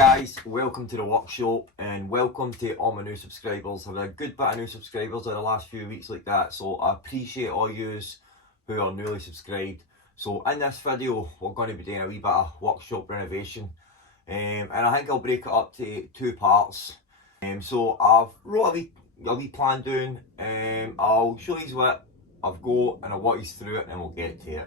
guys, welcome to the workshop and welcome to all my new subscribers. I've had a good bit of new subscribers in the last few weeks like that, so I appreciate all yous who are newly subscribed. So in this video we're going to be doing a wee bit of workshop renovation, and I think I'll break it up to two parts. So I've wrote a wee plan down. I'll show you what I've got and I'll walk you through it and we'll get to it.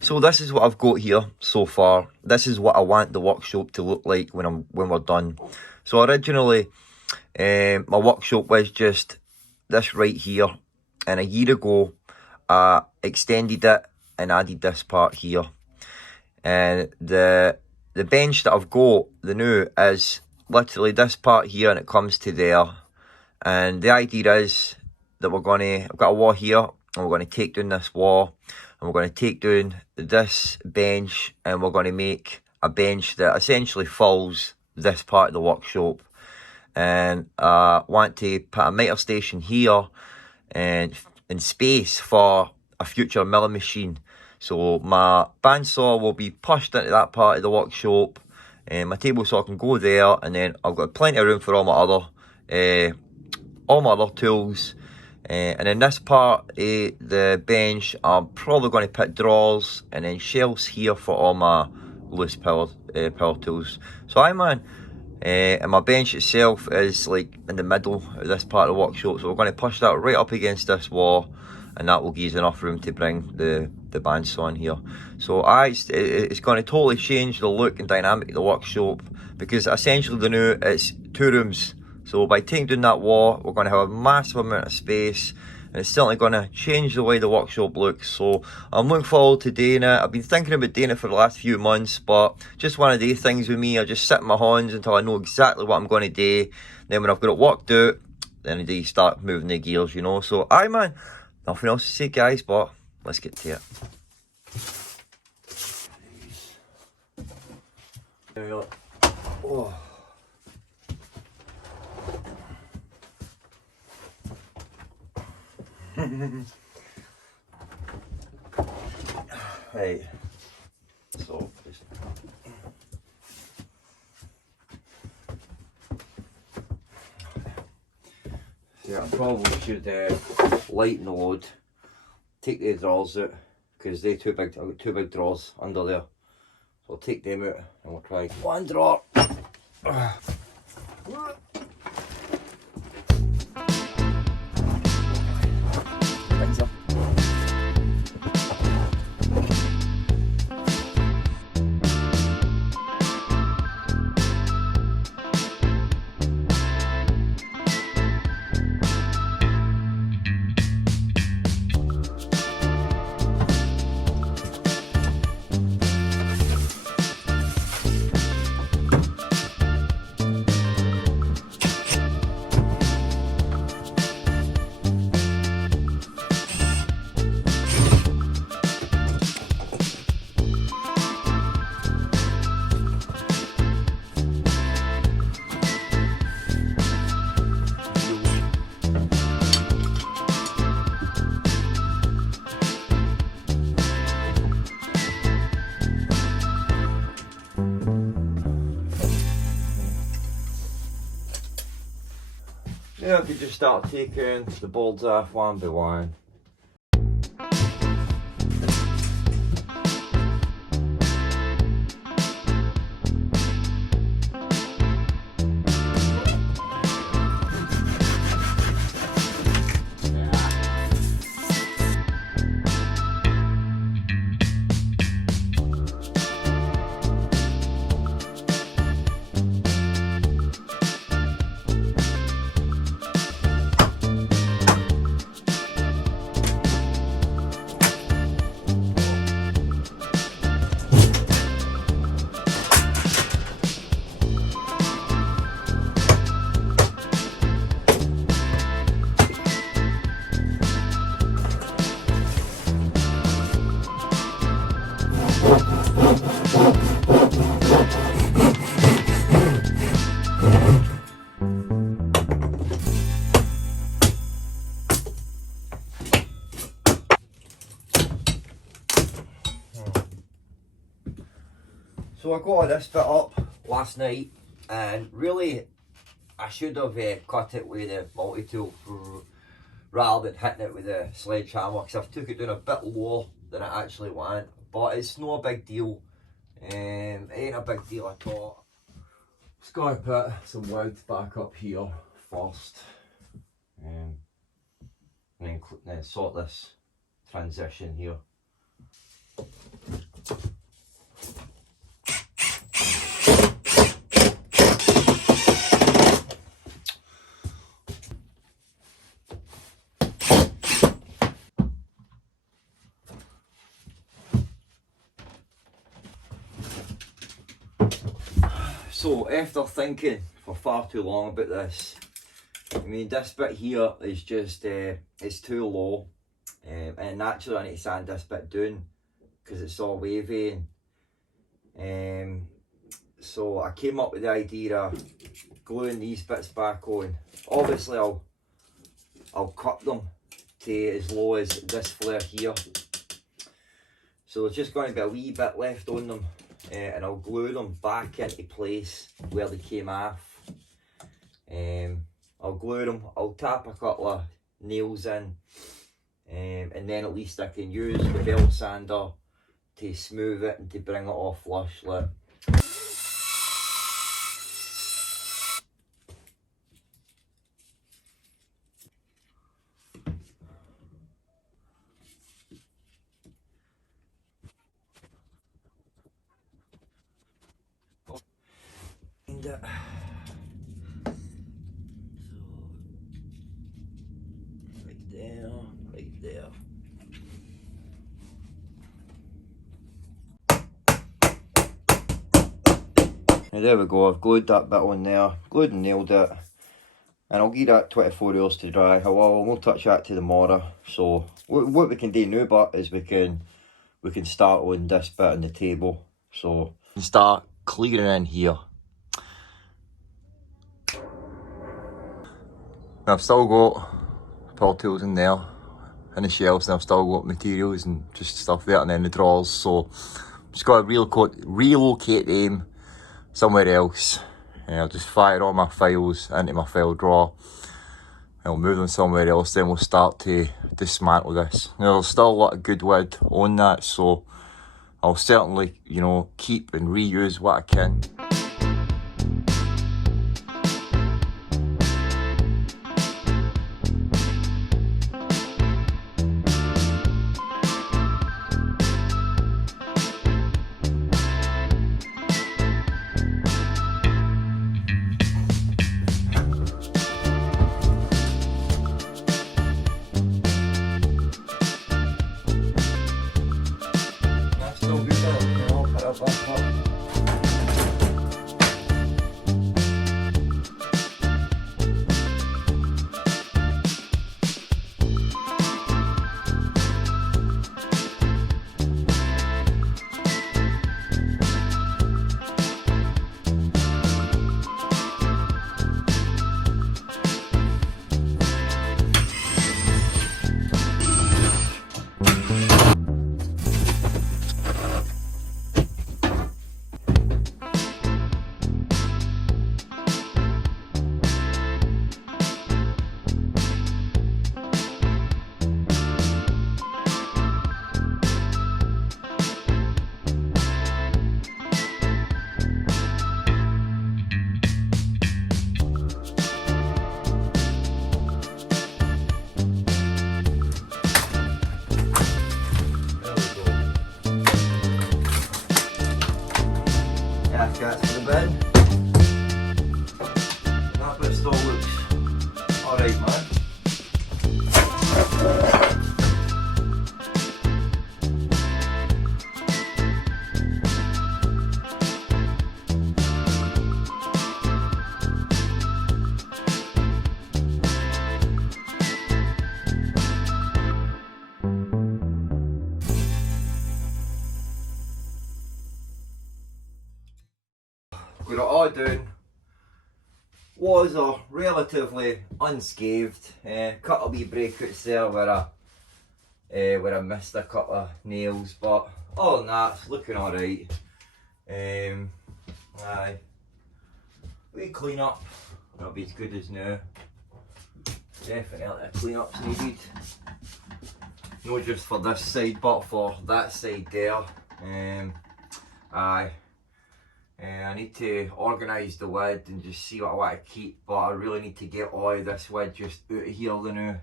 So this is what I've got here so far. This is what I want the workshop to look like when we're done. So originally, my workshop was just this right here, and a year ago I extended it and added this part here. And the bench that I've got, the new, is literally this part here and it comes to there. And the idea is that I've got a wall here and we're going to take down this wall. And we're going to take down this bench and we're going to make a bench that essentially fills this part of the workshop. And I want to put a miter station here and in space for a future milling machine. So my bandsaw will be pushed into that part of the workshop, and my table saw can go there, and then I've got plenty of room for all my other tools. And in this part of the bench, I'm probably going to put drawers and then shelves here for all my loose power tools. So and my bench itself is like in the middle of this part of the workshop, so we're going to push that right up against this wall, and that will give us enough room to bring the bandsaw in here. So it's going to totally change the look and dynamic of the workshop, because essentially the new, it's 2 rooms. So by taking down that wall, we're going to have a massive amount of space, and it's certainly going to change the way the workshop looks. So I'm looking forward to doing it. I've been thinking about doing it for the last few months, but just one of these things with me, I just sit in my hands until I know exactly what I'm going to do. Then when I've got it worked out, then I start moving the gears, you know. So man, nothing else to say guys, but let's get to it. There we go. Oh. Right, so just yeah, I probably should lighten the load, take the drawers out, because they're too big. I've got 2 big drawers under there, so I'll take them out and we'll try one drawer. Yeah, I could just start taking the bolts off one by one. So I got all this bit up last night, and really I should have cut it with the multi-tool rather than hitting it with a sledgehammer, because I've took it down a bit lower than I actually want, but it's no a big deal. It ain't a big deal at all. Just gotta put some wood back up here first, and then sort this transition here. So after thinking for far too long about this, I mean, this bit here is just, it's too low, and naturally I need to sand this bit down because it's all wavy, and so I came up with the idea of gluing these bits back on. Obviously I'll cut them to as low as this flare here, so there's just going to be a wee bit left on them, and I'll glue them back into place where they came off. I'll glue them, I'll tap a couple of nails in, and then at least I can use the belt sander to smooth it and to bring it off flush. Like. Right there. And there we go, I've glued that bit on there, glued and nailed it, and I'll give that 24 hours to dry. We'll touch that to tomorrow. So what we can do now, but is we can start on this bit on the table. So we can start clearing in here. Now I've still got power tools in there, in the shelves, and I've still got materials and just stuff there, and then the drawers. So just got to relocate them somewhere else, and I'll just fire all my files into my file drawer, and I'll move them somewhere else. Then we'll start to dismantle this. Now there's still a lot of good wood on that, so I'll certainly, you know, keep and reuse what I can. That's for the bed. That bit still looks alright, man. Got it all done. Was relatively unscathed. Cut a wee breakouts there where I missed a couple of nails, but other than that, it's looking alright. Aye. wee clean up, it'll be as good as new. Definitely a clean up's needed. Not just for this side but for that side there. I need to organise the wood and just see what I want to keep, but I really need to get all of this wood just out of here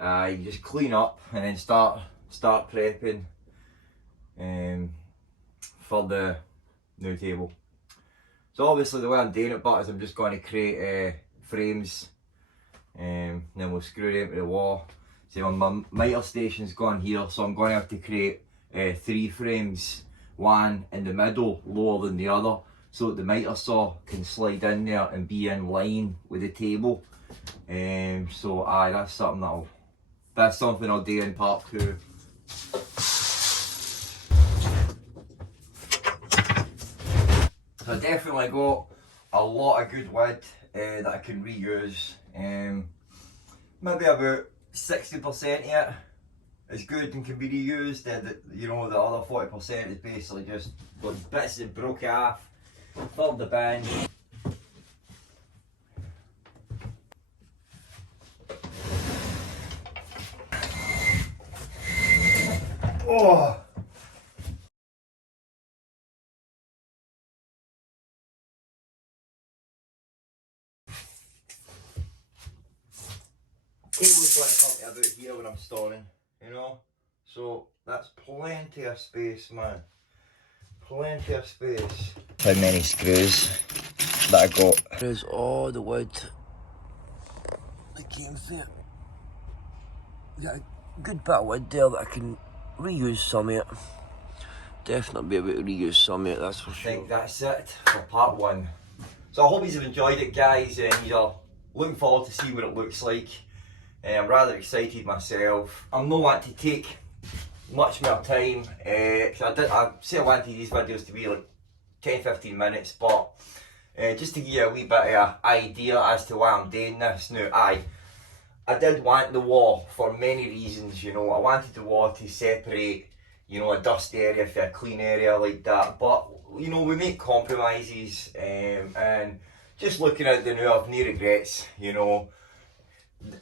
now. You just clean up and then start prepping for the new table. So obviously the way I'm doing it, but is I'm just going to create frames, and then we'll screw them into the wall. So my miter station's gone here, so I'm going to have to create 3 frames, one in the middle lower than the other, so that the miter saw can slide in there and be in line with the table. So that's something I'll do in part 2. So I definitely got a lot of good wood that I can reuse. Maybe about 60% of it is good and can be reused, and the other 40% is basically just bits that broke off, filled the bin. Oh! Table's going to come to about here when I'm storing, so that's plenty of space, man. Plenty of space. How many screws that I got? There's all the wood that came through. Got a good bit of wood there that I can reuse some of it. Definitely be able to reuse some of it, that's for sure. I think that's it for part 1. So I hope you've enjoyed it, guys, and you're looking forward to see what it looks like. I'm rather excited myself. I'm not wanting to take much more time, because I say I wanted these videos to be like 10-15 minutes, but just to give you a wee bit of an idea as to why I'm doing this. Now, I did want the wall for many reasons, I wanted the wall to separate, a dust area from a clean area like that, but we make compromises, and just looking at the new, I've no regrets,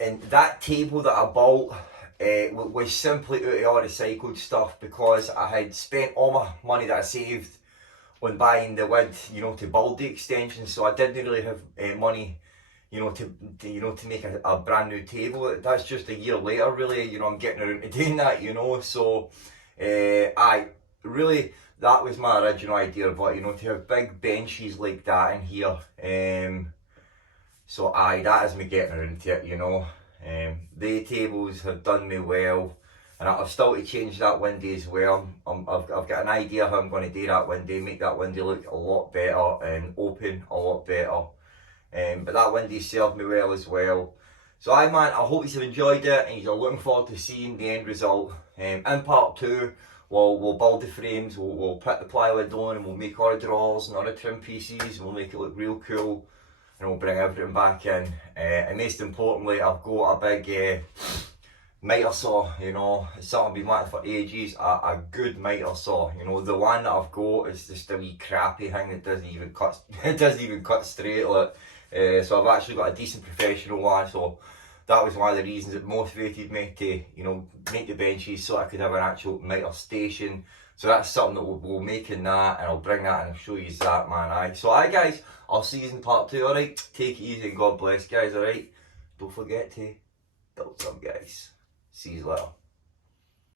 and that table that I bought was simply out of all recycled stuff, because I had spent all my money that I saved on buying the wood, to build the extension, so I didn't really have money, to make a brand new table. That's just a year later, really, I'm getting around to doing that, so really, that was my original idea, but to have big benches like that in here, so that is me getting around to it, the tables have done me well, and I've still to change that window as well. I've got an idea how I'm going to do that window, make that window look a lot better and open a lot better, but that window served me well as well. So man, I hope you've enjoyed it and you're looking forward to seeing the end result. In part 2, we'll build the frames, we'll put the plywood on, and we'll make all the drawers and all the trim pieces, and we'll make it look real cool, and we'll bring everything back in. And most importantly, I've got a big miter saw, it's something I've been wanting for ages, a good miter saw. The one that I've got is just a wee crappy thing that doesn't even cut straight. So I've actually got a decent professional one, so that was one of the reasons that motivated me to, make the benches so I could have an actual miter station. So that's something that we'll make in that, and I'll bring that and I'll show you that, man. So guys, I'll see you in part 2, alright? Take it easy and God bless, guys, alright? Don't forget to build some, guys. See you later.